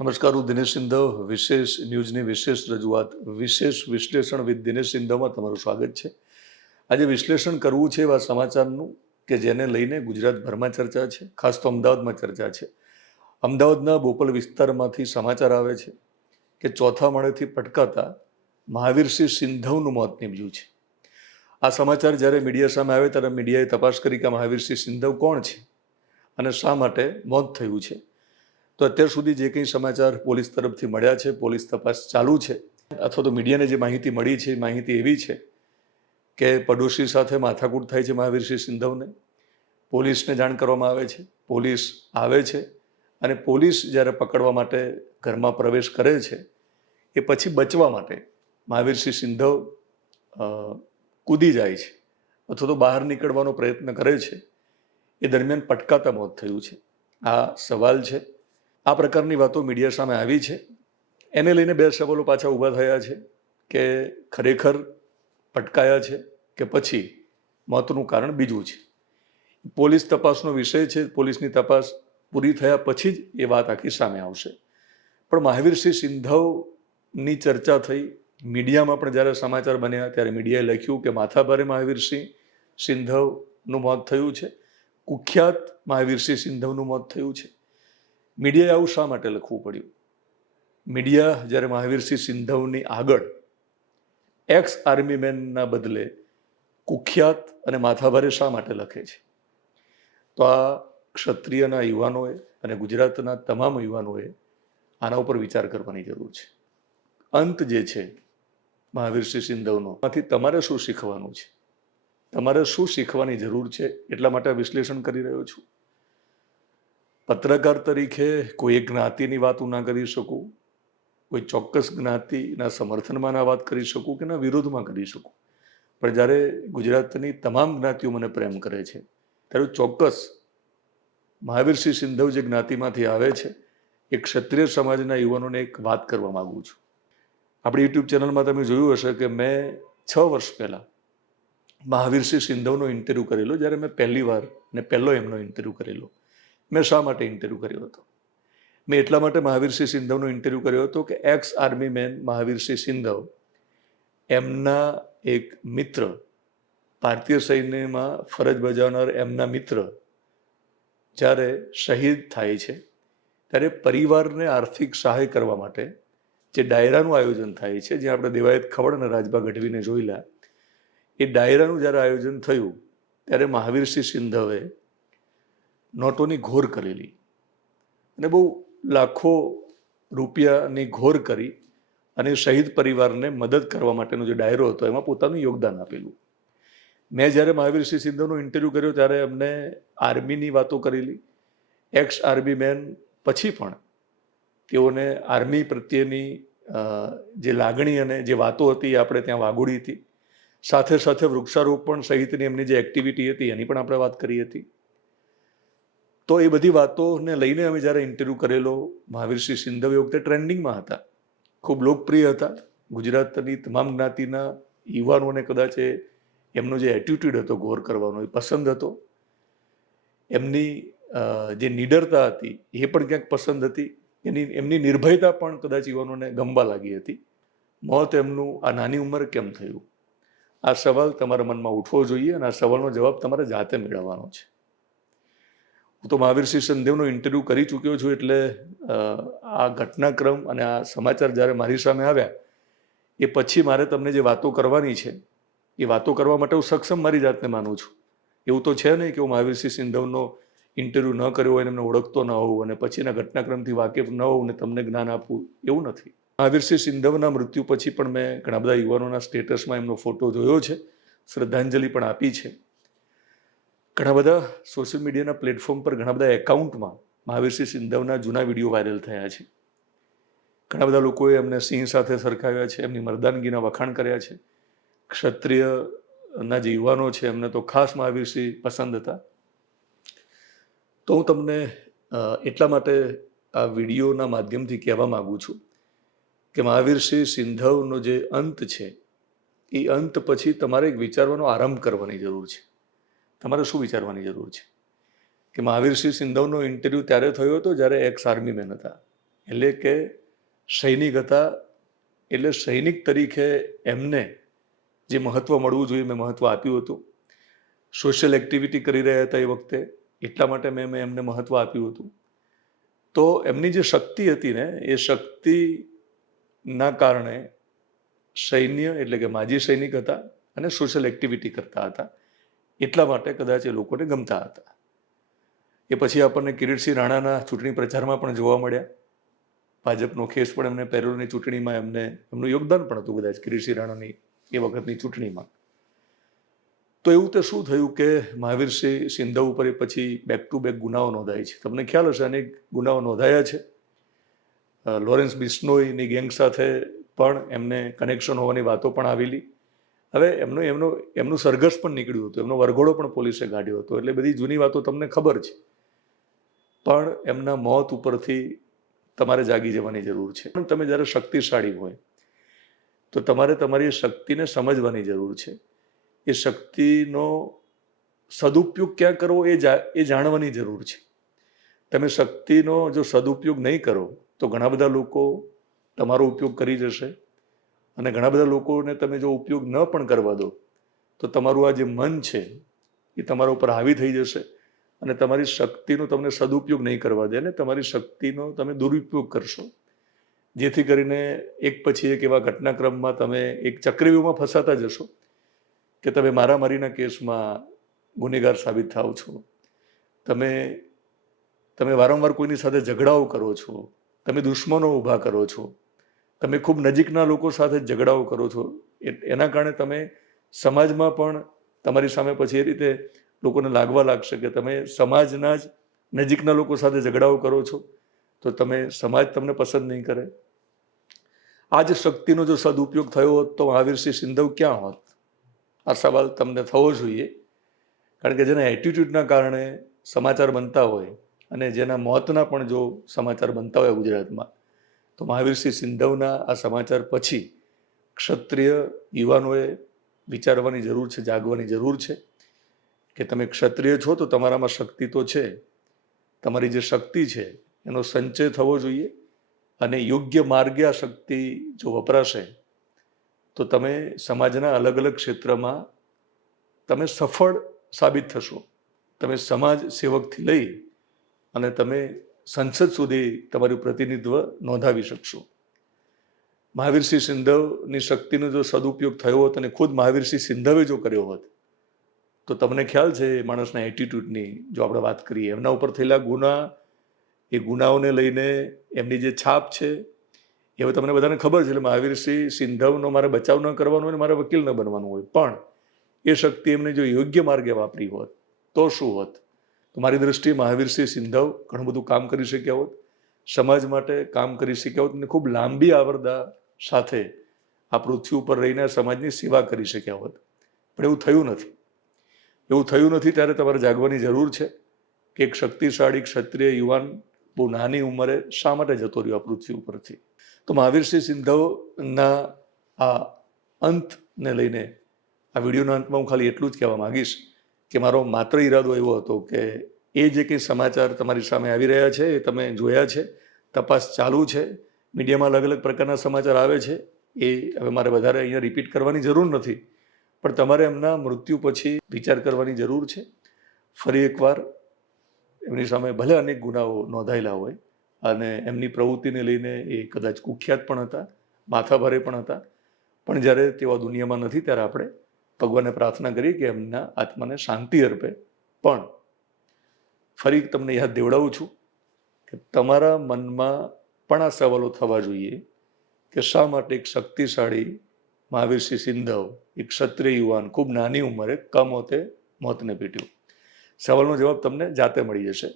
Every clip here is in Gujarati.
નમસ્કાર, હું દિનેશ સિંધવ. વિશેષ ન્યૂઝની વિશેષ રજૂઆત, વિશેષ વિશ્લેષણ વિથ દિનેશ સિંધવમાં તમારું સ્વાગત છે. આજે વિશ્લેષણ કરવું છે એવા સમાચારનું કે જેને લઈને ગુજરાતભરમાં ચર્ચા છે, ખાસ તો અમદાવાદમાં ચર્ચા છે. અમદાવાદના બોપલ વિસ્તારમાંથી સમાચાર આવે છે કે ચોથા માળેથી પટકાતા મહાવીરસિંહ સિંધવનું મોત નીપજ્યું છે. આ સમાચાર જ્યારે મીડિયા સામે આવે ત્યારે મીડિયાએ તપાસ કરી કે મહાવીરસિંહ સિંધવ કોણ છે અને શા માટે મોત થયું છે. તો અત્યાર સુધી જે કંઈ સમાચાર પોલીસ તરફથી મળ્યા છે, પોલીસ તપાસ ચાલુ છે, અથવા તો મીડિયાને જે માહિતી મળી છે એ માહિતી એવી છે કે પડોશી સાથે માથાકૂટ થાય છે મહાવીરસિંહ સિંધવને. પોલીસને જાણ કરવામાં આવે છે, પોલીસ આવે છે અને પોલીસ જ્યારે પકડવા માટે ઘરમાં પ્રવેશ કરે છે એ પછી બચવા માટે મહાવીરસિંહ સિંધવ કૂદી જાય છે અથવા તો બહાર નીકળવાનો પ્રયત્ન કરે છે. એ દરમિયાન પટકાતા મોત થયું છે. આ સવાલ છે. આ પ્રકારની વાતો મીડિયા સામે આવી છે. એને લઈને બે સવાલો પાછા ઊભા થયા છે કે ખરેખર પટકાયા છે કે પછી મોતનું કારણ બીજું છે. પોલીસ તપાસનો વિષય છે. પોલીસની તપાસ પૂરી થયા પછી જ એ વાત આખી સામે આવશે. પણ મહાવીરસિંહ સિંધવની ચર્ચા થઈ. મીડિયામાં પણ જ્યારે સમાચાર બન્યા ત્યારે મીડિયાએ લખ્યું કે માથાભારે મહાવીરસિંહ સિંધવનું મોત થયું છે, કુખ્યાત મહાવીરસિંહ સિંધવનું મોત થયું છે. મીડિયાએ આવું શા માટે લખવું પડ્યું? મીડિયા જ્યારે મહાવીરસિંહ સિંધવની આગળ એક્સ આર્મી મેનના બદલે કુખ્યાત અને માથાભારે શા માટે લખે છે? તો આ ક્ષત્રિયના યુવાનોએ અને ગુજરાતના તમામ યુવાનોએ આના ઉપર વિચાર કરવાની જરૂર છે. અંત જે છે મહાવીરસિંહ સિંધવનો, આમાંથી તમારે શું શીખવાનું છે, તમારે શું શીખવાની જરૂર છે, એટલા માટે વિશ્લેષણ કરી રહ્યો છું. પત્રકાર તરીકે કોઈ એક જ્ઞાતિની વાત હું ના કરી શકું, કોઈ ચોક્કસ જ્ઞાતિના સમર્થનમાં ના વાત કરી શકું કે ના વિરોધમાં કરી શકું. પણ જ્યારે ગુજરાતની તમામ જ્ઞાતિઓ મને પ્રેમ કરે છે ત્યારે ચોક્કસ મહાવીરસિંહ સિંધવ જે જ્ઞાતિમાંથી આવે છે એ ક્ષત્રિય સમાજના યુવાનોને એક વાત કરવા માગું છું. આપણી યુટ્યુબ ચેનલમાં તમે જોયું હશે કે મેં 6 વર્ષ પહેલાં મહાવીરસિંહ સિંધવનો ઇન્ટરવ્યૂ કરેલો. જ્યારે મેં પહેલી વાર ને પહેલો એમનો ઇન્ટરવ્યૂ કરેલો. મેં શા માટે ઇન્ટરવ્યૂ કર્યો હતો? મેં એટલા માટે મહાવીરસિંહ સિંધવનો ઇન્ટરવ્યૂ કર્યો હતો કે એક્સ આર્મી મેન મહાવીરસિંહ સિંધવ એમના એક મિત્ર, ભારતીય સૈન્યમાં ફરજ બજાવનાર એમના મિત્ર જ્યારે શહીદ થાય છે ત્યારે પરિવારને આર્થિક સહાય કરવા માટે જે ડાયરાનું આયોજન થાય છે, જ્યાં આપણે દેવાયત ખવડ અને રાજભા ગઢવીને જોયેલા, એ ડાયરાનું જ્યારે આયોજન થયું ત્યારે મહાવીરસિંહ સિંધવે નોટોની ઘોર કરેલી અને બહુ લાખો રૂપિયાની ઘોર કરી અને શહીદ પરિવારને મદદ કરવા માટેનો જે ડાયરો હતો એમાં પોતાનું યોગદાન આપેલું. મેં જ્યારે મહાવીરસિંહ સિંધવનો ઇન્ટરવ્યૂ કર્યો ત્યારે અમને આર્મીની વાતો કરેલી. એક્સ આર્મી મેન પછી પણ તેઓને આર્મી પ્રત્યેની જે લાગણી અને જે વાતો હતી એ આપણે ત્યાં વાગોડી હતી. સાથે સાથે વૃક્ષારોપણ સહિતની એમની જે એક્ટિવિટી હતી એની પણ આપણે વાત કરી હતી. તો એ બધી વાતોને લઈને અમે જ્યારે ઇન્ટરવ્યૂ કરેલો, મહાવીરસિંહ સિંધવ એ વખતે ટ્રેન્ડિંગમાં હતા, ખૂબ લોકપ્રિય હતા. ગુજરાતની તમામ જ્ઞાતિના યુવાનોને કદાચ એમનો જે એટીટ્યૂડ હતો ઘોર કરવાનો એ પસંદ હતો. એમની જે નિડરતા હતી એ પણ ક્યાંક પસંદ હતી. એમની નિર્ભયતા પણ કદાચ યુવાનોને ગમવા લાગી હતી. મોત એમનું આ નાની ઉંમરે કેમ થયું? આ સવાલ તમારા મનમાં ઉઠવો જોઈએ અને આ સવાલનો જવાબ તમારે જાતે મેળવવાનો છે. હું તો મહાવીરસિંહ સિંધવનો ઇન્ટરવ્યૂ કરી ચૂક્યો છું એટલે આ ઘટનાક્રમ અને આ સમાચાર જ્યારે મારી સામે આવ્યા એ પછી મારે તમને જે વાતો કરવાની છે એ વાતો કરવા માટે હું સક્ષમ મારી જાતને માનું છું. એવું તો છે નહીં કે હું મહાવીરસિંહ સિંધવનો ઇન્ટરવ્યૂ ન કર્યો હોય, એમને ઓળખતો ન હોઉં અને પછીના ઘટનાક્રમથી વાકેફ ન હોઉં ને તમને જ્ઞાન આપવું, એવું નથી. મહાવીરસિંહ સિંધવના મૃત્યુ પછી પણ મેં ઘણા બધા યુવાનોના સ્ટેટસમાં એમનો ફોટો જોયો છે, શ્રદ્ધાંજલિ પણ આપી છે. ઘણા બધા સોશિયલ મીડિયાના પ્લેટફોર્મ પર ઘણા બધા એકાઉન્ટમાં મહાવીરસિંહ સિંધવના જૂના વિડીયો વાયરલ થયા છે. ઘણા બધા લોકોએ એમને સિંહ સાથે સરખાવ્યા છે, એમની મર્દાનગીના વખાણ કર્યા છે. ક્ષત્રિયના જે યુવાનો છે એમને તો ખાસ મહાવીરસિંહ પસંદ હતા. તો હું તમને એટલા માટે આ વિડીયોના માધ્યમથી કહેવા માગું છું કે મહાવીરસિંહ સિંધવનો જે અંત છે એ અંત પછી તમારે એક વિચારવાનો આરંભ કરવાની જરૂર છે. તમારે શું વિચારવાની જરૂર છે કે મહાવીરસિંહ સિંધવનો ઇન્ટરવ્યૂ ત્યારે થયો હતો જ્યારે એક્સ આર્મી મેન હતા. એટલે કે સૈનિક હતા, એટલે સૈનિક તરીકે એમને જે મહત્વ મળવું જોઈએ મેં મહત્વ આપ્યું હતું. સોશિયલ એક્ટિવિટી કરી રહ્યા હતા એ વખતે, એટલા માટે મેં એમને મહત્વ આપ્યું હતું. તો એમની જે શક્તિ હતી ને, એ શક્તિના કારણે સૈન્ય એટલે કે માજી સૈનિક હતા અને સોશિયલ એક્ટિવિટી કરતા હતા, એટલા માટે કદાચ એ લોકોને ગમતા હતા. એ પછી આપણને કિરીટસિંહ રાણાના ચૂંટણી પ્રચારમાં પણ જોવા મળ્યા. ભાજપનો ખેસ પણ એમને પહેરેલોની ચૂંટણીમાં એમનું યોગદાન પણ હતું કદાચ કિરીટસિંહ રાણાની એ વખતની ચૂંટણીમાં. તો એવું તે શું થયું કે મહાવીરસિંહ સિંધવ ઉપર પછી બેક ટુ બેક ગુનાઓ નોંધાય છે. તમને ખ્યાલ હશે અનેક ગુનાઓ નોંધાયા છે. લોરેન્સ બિશ્નોઈની ગેંગ સાથે પણ એમને કનેક્શન હોવાની વાતો પણ આવેલી. હવે એમનું સરઘસ પણ નીકળ્યું હતું, એમનો વરઘોડો પણ પોલીસે કાઢ્યો હતો. એટલે બધી જૂની વાતો તમને ખબર છે. પણ એમના મોત ઉપરથી તમારે જાગી જવાની જરૂર છે. પણ તમે જ્યારે શક્તિશાળી હોય તો તમારે તમારી શક્તિને સમજવાની જરૂર છે. એ શક્તિનો સદુપયોગ ક્યાં કરવો એ જાણવાની જરૂર છે. તમે શક્તિનો જો સદુપયોગ નહીં કરો તો ઘણા બધા લોકો તમારો ઉપયોગ કરી જશે, અને ઘણા બધા લોકોને તમે જો ઉપયોગ ન પણ કરવા દો તો તમારું આ જે મન છે એ તમારા ઉપર હાવી થઈ જશે, અને તમારી શક્તિનો તમને સદુપયોગ નહીં કરવા દે, અને તમારી શક્તિનો તમે દુરુપયોગ કરશો, જેથી કરીને એક પછી એક એવા ઘટનાક્રમમાં તમે એક ચક્રવ્યૂહમાં ફસાતા જશો કે તમે મારામારીના કેસમાં ગુનેગાર સાબિત થાવ છો. તમે વારંવાર કોઈની સાથે ઝઘડાઓ કરો છો, તમે દુશ્મનો ઊભા કરો છો, તમે ખૂબ નજીકના લોકો સાથે ઝઘડાઓ કરો છો. એના કારણે તમે સમાજમાં પણ તમારી સામે પછી એ રીતે લોકોને લાગવા લાગશે કે તમે સમાજના જ નજીકના લોકો સાથે ઝઘડાઓ કરો છો, તો સમાજ તમને પસંદ નહીં કરે. આ જ શક્તિનો જો સદુપયોગ થયો હોત તો મહાવીરસિંહ સિંધવ ક્યાં હોત? આ સવાલ તમને થવો જોઈએ. કારણ કે જેના એટીટ્યૂડના કારણે સમાચાર બનતા હોય અને જેના મોતના પણ જો સમાચાર બનતા હોય ગુજરાતમાં, તો મહાવીરસિંહ સિંધવના આ સમાચાર પછી ક્ષત્રિય યુવાનોએ વિચારવાની જરૂર છે, જાગવાની જરૂર છે કે તમે ક્ષત્રિય છો તો તમારામાં શક્તિ તો છે. તમારી જે શક્તિ છે એનો સંચય થવો જોઈએ, અને યોગ્ય માર્ગે આ શક્તિ જો વપરાશે તો તમે સમાજના અલગ અલગ ક્ષેત્રમાં તમે સફળ સાબિત થશો. તમે સમાજ સેવકથી લઈ અને તમે સંસદ સુધી તમારું પ્રતિનિધિત્વ નોંધાવી શકશો. મહાવીરસિંહ સિંધવની શક્તિનો જો સદુપયોગ થયો હોત અને ખુદ મહાવીરસિંહ સિંધવે જો કર્યો હોત તો તમને ખ્યાલ છે માણસના એટીટ્યૂડની જો આપણે વાત કરીએ, એમના ઉપર થયેલા ગુના, એ ગુનાઓને લઈને એમની જે છાપ છે એ હવે તમને બધાને ખબર છે. એટલે મહાવીરસિંહ સિંધવનો મારે બચાવ ન કરવાનો હોય, મારે વકીલ ન બનવાનું હોય, પણ એ શક્તિ એમને જો યોગ્ય માર્ગે વાપરી હોત તો શું હોત? તો મારી દ્રષ્ટિએ મહાવીરસિંહ સિંધવ ઘણું બધું કામ કરી શક્યા હોત, સમાજ માટે કામ કરી શક્યા હોત, અને ખૂબ લાંબી આવરદા સાથે આ પૃથ્વી ઉપર રહીને સમાજની સેવા કરી શક્યા હોત. પણ એવું થયું નથી. ત્યારે તમારે જાગવાની જરૂર છે કે એક શક્તિશાળી ક્ષત્રિય યુવાન બહુ નાની ઉંમરે શા માટે જતો રહ્યો આ પૃથ્વી ઉપરથી. તો મહાવીરસિંહ સિંધવના આ અંતને લઈને આ વિડીયોના અંતમાં હું ખાલી એટલું જ કહેવા માંગીશ કે મારો માત્ર ઈરાદો એવો હતો કે એ જે કંઈ સમાચાર તમારી સામે આવી રહ્યા છે એ તમે જોયા છે, તપાસ ચાલુ છે, મીડિયામાં અલગ અલગ પ્રકારના સમાચાર આવે છે, એ હવે મારે વધારે અહીંયા રિપીટ કરવાની જરૂર નથી, પણ તમારે એમના મૃત્યુ પછી વિચાર કરવાની જરૂર છે. ફરી એકવાર એમની સામે ભલે અનેક ગુનાઓ નોંધાયેલા હોય અને એમની પ્રવૃત્તિને લઈને એ કદાચ કુખ્યાત પણ હતા, માથાભારે પણ હતા, પણ જ્યારે તેઓ દુનિયામાં નથી ત્યારે આપણે ભગવાનને પ્રાર્થના કરીએ કે એમના આત્માને શાંતિ અર્પે. પણ ફરી તમને યાદ દેવડાવું છું કે તમારા મનમાં પણ આ સવાલો થવા જોઈએ કે શા માટે એક શક્તિશાળી મહાવીરસિંહ સિંધવ, એક ક્ષત્રિય યુવાન, ખૂબ નાની ઉંમરે કમોતે મોતને પીટ્યું. સવાલનો જવાબ તમને જાતે મળી જશે.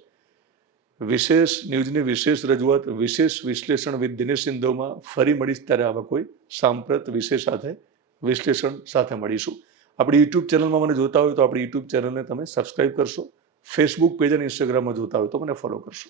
વિશેષ ન્યૂઝની વિશેષ રજૂઆત, વિશેષ વિશ્લેષણ વિથ દિનેશ સિંધવમાં ફરી મળીશ, ત્યારે આવા કોઈ સાંપ્રત વિષય સાથે વિશ્લેષણ સાથે મળીશું. આપણી યુટ્યુબ ચેનલમાં મને જોતા હોય તો આપણી યુટ્યુબ ચેનલને તમે સબસ્ક્રાઈબ કરશો, ફેસબુક પેજ અને ઇન્સ્ટાગ્રામમાં જોતા હોય તો મને ફોલો કરશો.